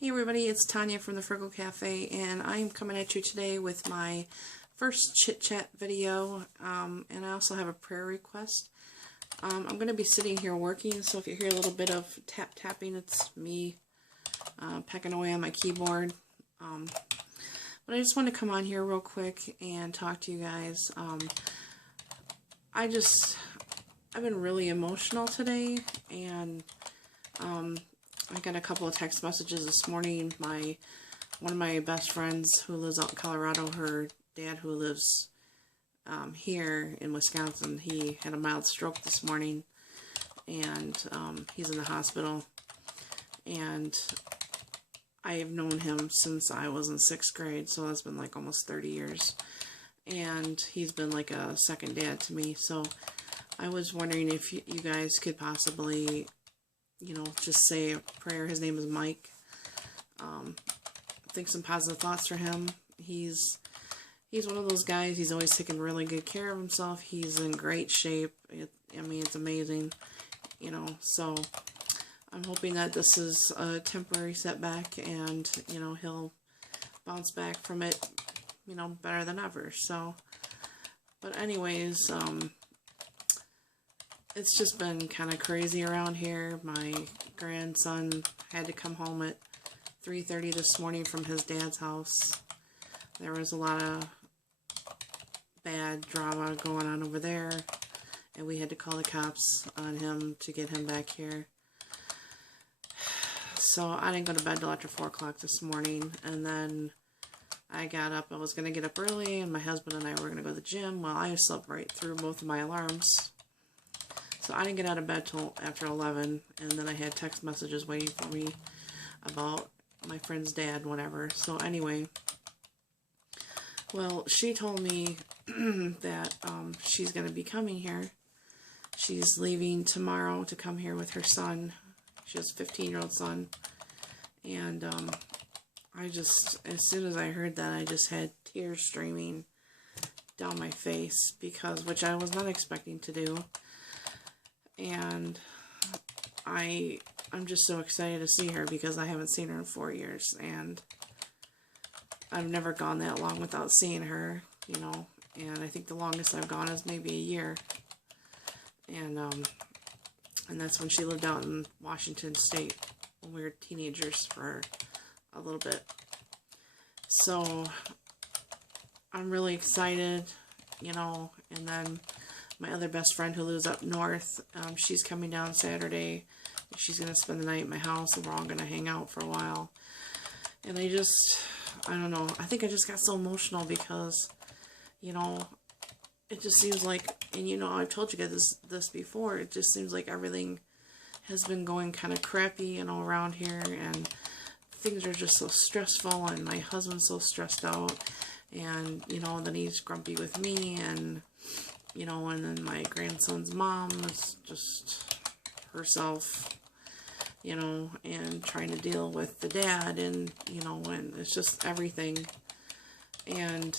Hey everybody, it's Tanya from the Frugal Cafe, and I am coming at you today with my first chit chat video, and I also have a prayer request. I'm going to be sitting here working, so if you hear a little bit of tapping, it's me pecking away on my keyboard. But I just want to come on here real quick and talk to you guys. I've been really emotional today, and I got a couple of text messages this morning. One of my best friends who lives out in Colorado, her dad who lives here in Wisconsin, he had a mild stroke this morning, and he's in the hospital. And I have known him since I was in 6th grade, so that's been like almost 30 years. And he's been like a second dad to me. So I was wondering if you guys could possibly, just say a prayer. His name is Mike. Think some positive thoughts for him. He's one of those guys, he's always taking really good care of himself. He's in great shape. It's amazing, so I'm hoping that this is a temporary setback, and, he'll bounce back from it, better than ever. So, but anyways, it's just been kind of crazy around here. My grandson had to come home at 3:30 this morning from his dad's house. There was a lot of bad drama going on over there, and we had to call the cops on him to get him back here. So I didn't go to bed till after 4 o'clock this morning, and then I got up. I was going to get up early, and my husband and I were going to go to the gym. Well, I slept right through both of my alarms. So I didn't get out of bed till after 11, and then I had text messages waiting for me about my friend's dad, whatever. So anyway, well, she told me that she's going to be coming here. She's leaving tomorrow to come here with her son. She has a 15-year-old son. And as soon as I heard that, I just had tears streaming down my face, which I was not expecting to do. And I'm just so excited to see her, because I haven't seen her in 4 years, and I've never gone that long without seeing her, and I think the longest I've gone is maybe a year. And that's when she lived out in Washington State when we were teenagers for a little bit. So I'm really excited, and then my other best friend who lives up north, she's coming down Saturday. She's going to spend the night at my house, and we're all going to hang out for a while. And I don't know, I think I just got so emotional because, it just seems like, and I've told you guys this before, it just seems like everything has been going kind of crappy, around here, and things are just so stressful, and my husband's so stressed out, and, then he's grumpy with me, and and then my grandson's mom is just herself, and trying to deal with the dad, and, and it's just everything. And,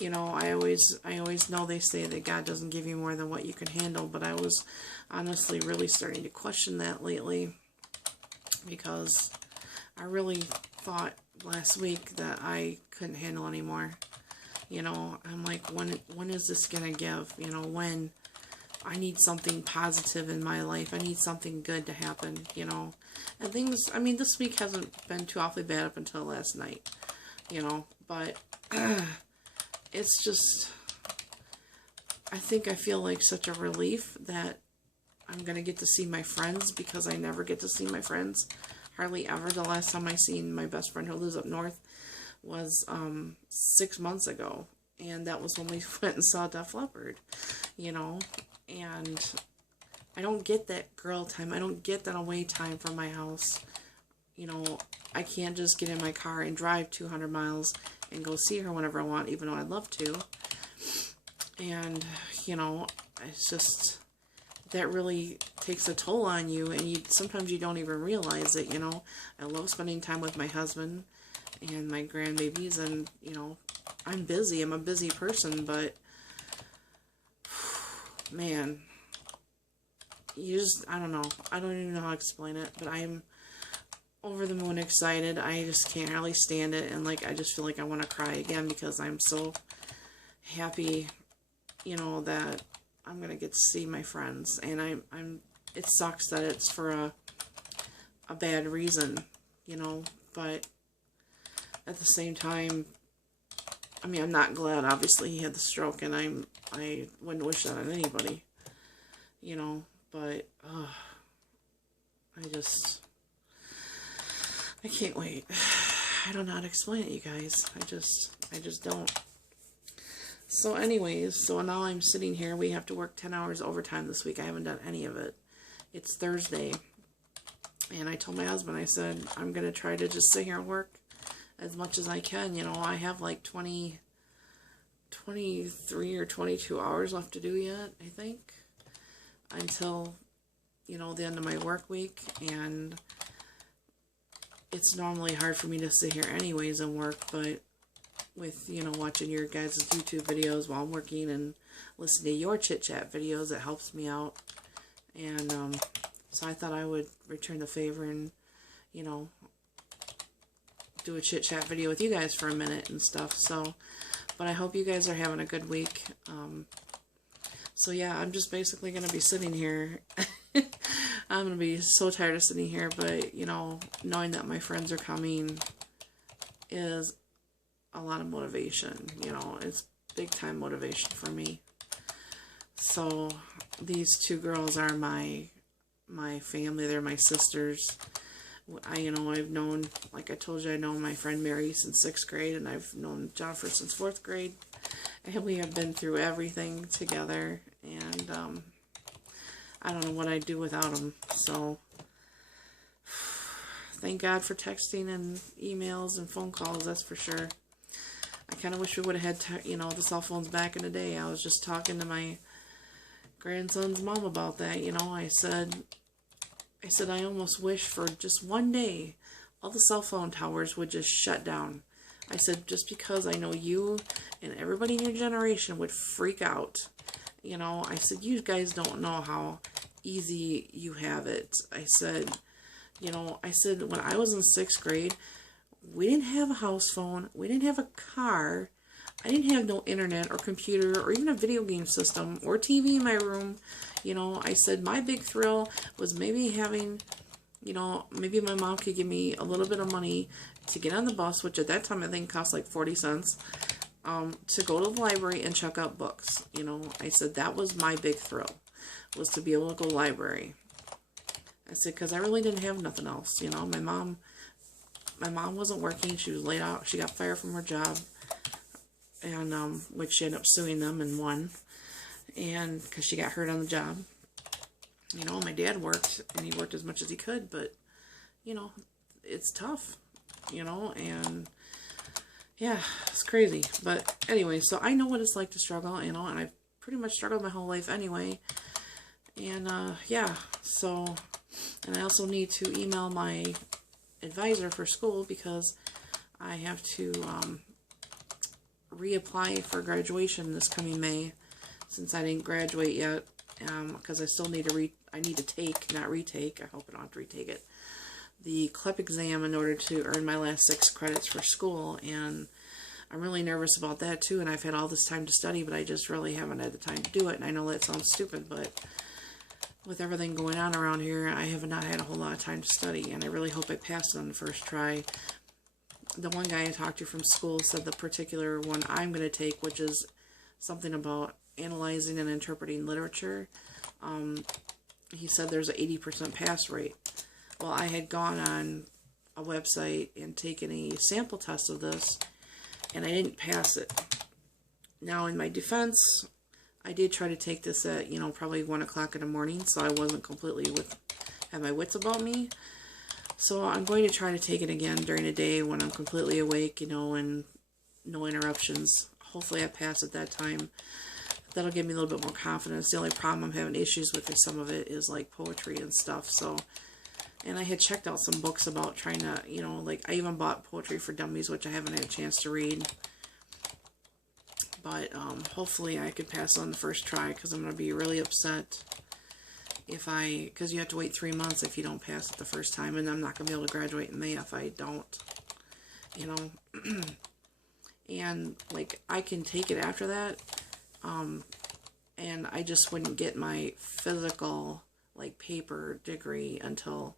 I always know they say that God doesn't give you more than what you can handle, but I was honestly really starting to question that lately, because I really thought last week that I couldn't handle anymore. I'm like, when is this gonna give? When I need something positive in my life. I need something good to happen, And things, this week hasn't been too awfully bad up until last night, but it's just, I feel like such a relief that I'm gonna get to see my friends, because I never get to see my friends, hardly ever. The last time I seen my best friend who lives up north was 6 months ago, and that was when we went and saw Def Leppard, and I don't get that girl time. I don't get that away time from my house. I can't just get in my car and drive 200 miles and go see her whenever I want, even though I'd love to. And, it's just, that really takes a toll on you, and sometimes you don't even realize it, I love spending time with my husband and my grandbabies, and, I'm busy. I'm a busy person, but, man, I don't know. I don't even know how to explain it, but I'm over the moon excited. I just can't hardly stand it, and like I just feel like I want to cry again because I'm so happy, you know, that I'm gonna get to see my friends, and I'm it sucks that it's for a bad reason, you know, but at the same time, I mean, I'm not glad. Obviously, he had the stroke, and I wouldn't wish that on anybody, you know. But I can't wait. I don't know how to explain it, you guys. I just don't. So, anyways, so now I'm sitting here. We have to work 10 hours overtime this week. I haven't done any of it. It's Thursday, and I told my husband, I said, I'm gonna try to just sit here and work as much as I can. You know, I have like 23 or 22 hours left to do yet, I think, until, you know, the end of my work week, and it's normally hard for me to sit here anyways and work, but with, you know, watching your guys' YouTube videos while I'm working and listening to your chit-chat videos, it helps me out, and so I thought I would return the favor and, you know, do a chit-chat video with you guys for a minute and stuff. So, but I hope you guys are having a good week. So yeah, I'm just basically going to be sitting here. I'm going to be so tired of sitting here, but, you know, knowing that my friends are coming is a lot of motivation. You know, it's big time motivation for me. So these two girls are my family. They're my sisters. You know, I've known, like I told you, I know my friend Mary since 6th grade, and I've known Jennifer since 4th grade, and we have been through everything together, and I don't know what I'd do without them. So thank God for texting and emails and phone calls, that's for sure. I kind of wish we would have had, you know, the cell phones back in the day. I was just talking to my grandson's mom about that. You know, I said I almost wish for just one day all the cell phone towers would just shut down. I said, just because I know you and everybody in your generation would freak out. You know, I said, you guys don't know how easy you have it. I said, you know, I said, when I was in 6th grade, we didn't have a house phone. We didn't have a car. I didn't have no internet or computer or even a video game system or TV in my room. You know, I said my big thrill was maybe having, you know, maybe my mom could give me a little bit of money to get on the bus, which at that time I think cost like 40 cents, to go to the library and check out books. You know, I said that was my big thrill, was to be able to go to the library. I said, because I really didn't have nothing else. You know, my mom wasn't working. She was laid out. She got fired from her job, and which she ended up suing them and won, and because she got hurt on the job. You know, my dad worked, and he worked as much as he could, but, you know, it's tough, you know, and yeah, it's crazy. But anyway, so I know what it's like to struggle, you know, and I've pretty much struggled my whole life anyway. And yeah, so, and I also need to email my advisor for school because I have to reapply for graduation this coming May, since I didn't graduate yet, because I still need to I need to take, not retake, I hope I don't have to retake it, the CLEP exam in order to earn my last 6 credits for school, and I'm really nervous about that too, and I've had all this time to study, but I just really haven't had the time to do it, and I know that sounds stupid, but with everything going on around here, I have not had a whole lot of time to study, and I really hope I pass it on the first try. The one guy I talked to from school said the particular one I'm going to take, which is something about analyzing and interpreting literature, he said there's an 80% pass rate. Well, I had gone on a website and taken a sample test of this, and I didn't pass it. Now, in my defense, I did try to take this at, you know, probably 1 o'clock in the morning, so I wasn't completely had my wits about me. So I'm going to try to take it again during the day when I'm completely awake, you know, and no interruptions. Hopefully I pass at that time. That'll give me a little bit more confidence. The only problem I'm having issues with some of it is like poetry and stuff. So, and I had checked out some books about trying to, you know, like I even bought Poetry for Dummies, which I haven't had a chance to read. But hopefully I could pass on the first try, because I'm going to be really upset because you have to wait 3 months if you don't pass it the first time, and I'm not going to be able to graduate in May if I don't, you know. And, like, I can take it after that, and I just wouldn't get my physical, like, paper degree until,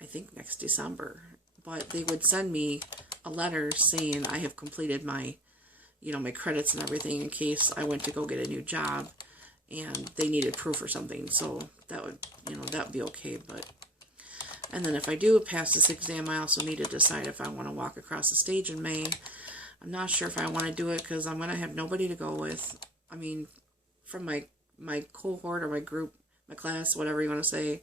I think, next December. But they would send me a letter saying I have completed my, you know, my credits and everything in case I went to go get a new job and they needed proof or something. So that would, you know, that would be okay. But, and then if I do pass this exam, I also need to decide if I want to walk across the stage in May. I'm not sure if I want to do it because I'm going to have nobody to go with. I mean, from my cohort or my group, my class, whatever you want to say,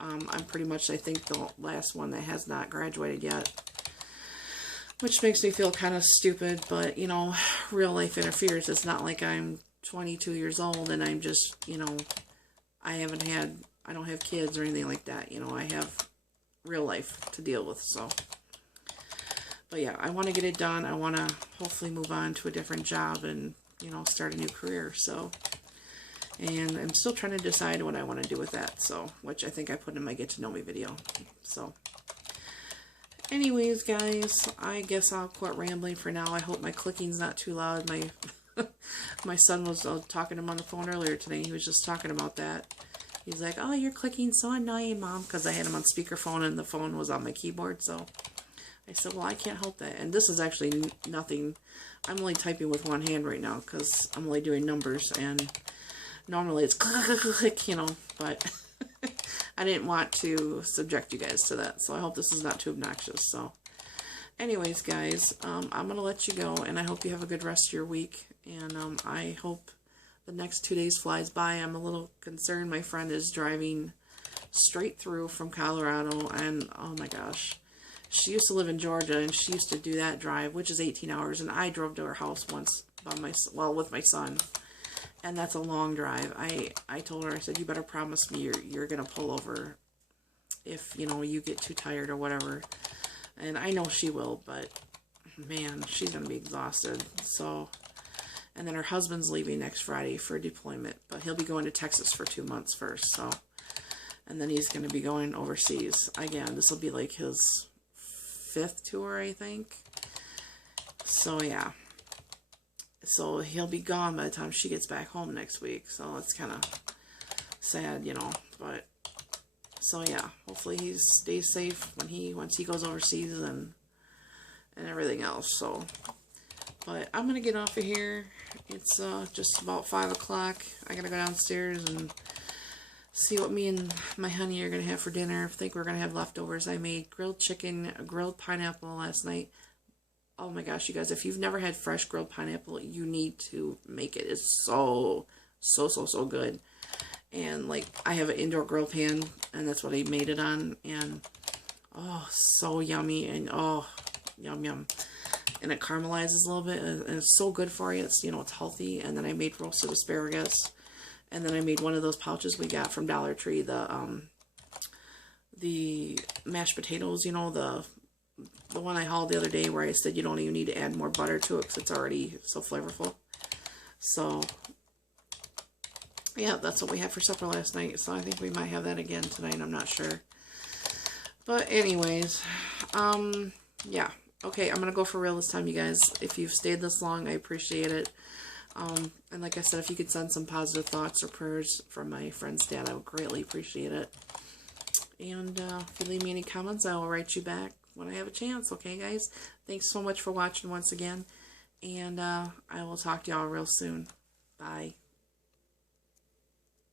I'm pretty much, I think, the last one that has not graduated yet. Which makes me feel kind of stupid, but, you know, real life interferes. It's not like I'm 22 years old and I'm just, you know, I don't have kids or anything like that. You know, I have real life to deal with, so. But yeah, I want to get it done. I want to hopefully move on to a different job and, you know, start a new career, so. And I'm still trying to decide what I want to do with that, so, which I think I put in my get to know me video, so. Anyways, guys, I guess I'll quit rambling for now. I hope my clicking's not too loud. My son was talking to him on the phone earlier today. He was just talking about that. He's like, oh, you're clicking so annoying, Mom, because I had him on speakerphone and the phone was on my keyboard. So I said, well, I can't help that. And this is actually nothing. I'm only typing with one hand right now because I'm only doing numbers. And normally it's click, you know, but I didn't want to subject you guys to that. So I hope this is not too obnoxious. So anyways, guys, I'm going to let you go. And I hope you have a good rest of your week. And I hope the next 2 days flies by. I'm a little concerned. My friend is driving straight through from Colorado, and oh my gosh, she used to live in Georgia, and she used to do that drive, which is 18 hours, and I drove to her house once by with my son, and that's a long drive. I told her, I said, you better promise me you're gonna pull over if, you know, you get too tired or whatever. And I know she will, but man, she's gonna be exhausted. So. And then her husband's leaving next Friday for deployment, but he'll be going to Texas for 2 months first, so. And then he's going to be going overseas. Again, this will be like his 5th tour, I think. So, yeah. So, he'll be gone by the time she gets back home next week, so it's kind of sad, you know, but. So, yeah, hopefully he stays safe once he goes overseas and everything else, so. But I'm going to get off of here. It's just about 5 o'clock. I got to go downstairs and see what me and my honey are going to have for dinner. I think we're going to have leftovers. I made grilled chicken, grilled pineapple last night. Oh my gosh, you guys, if you've never had fresh grilled pineapple, you need to make it. It's so good. And, like, I have an indoor grill pan, and that's what I made it on. And, oh, so yummy. And, oh, yum, yum. And it caramelizes a little bit, and it's so good for you. It's, you know, it's healthy. And then I made roasted asparagus, and then I made one of those pouches we got from Dollar Tree, the mashed potatoes, you know, the one I hauled the other day where I said you don't even need to add more butter to it because it's already so flavorful. So yeah, that's what we had for supper last night. So I think we might have that again tonight. I'm not sure. But anyways, yeah. Okay, I'm going to go for real this time, you guys. If you've stayed this long, I appreciate it. And like I said, if you could send some positive thoughts or prayers from my friend's dad, I would greatly appreciate it. And if you leave me any comments, I will write you back when I have a chance. Okay, guys? Thanks so much for watching once again. And I will talk to y'all real soon. Bye.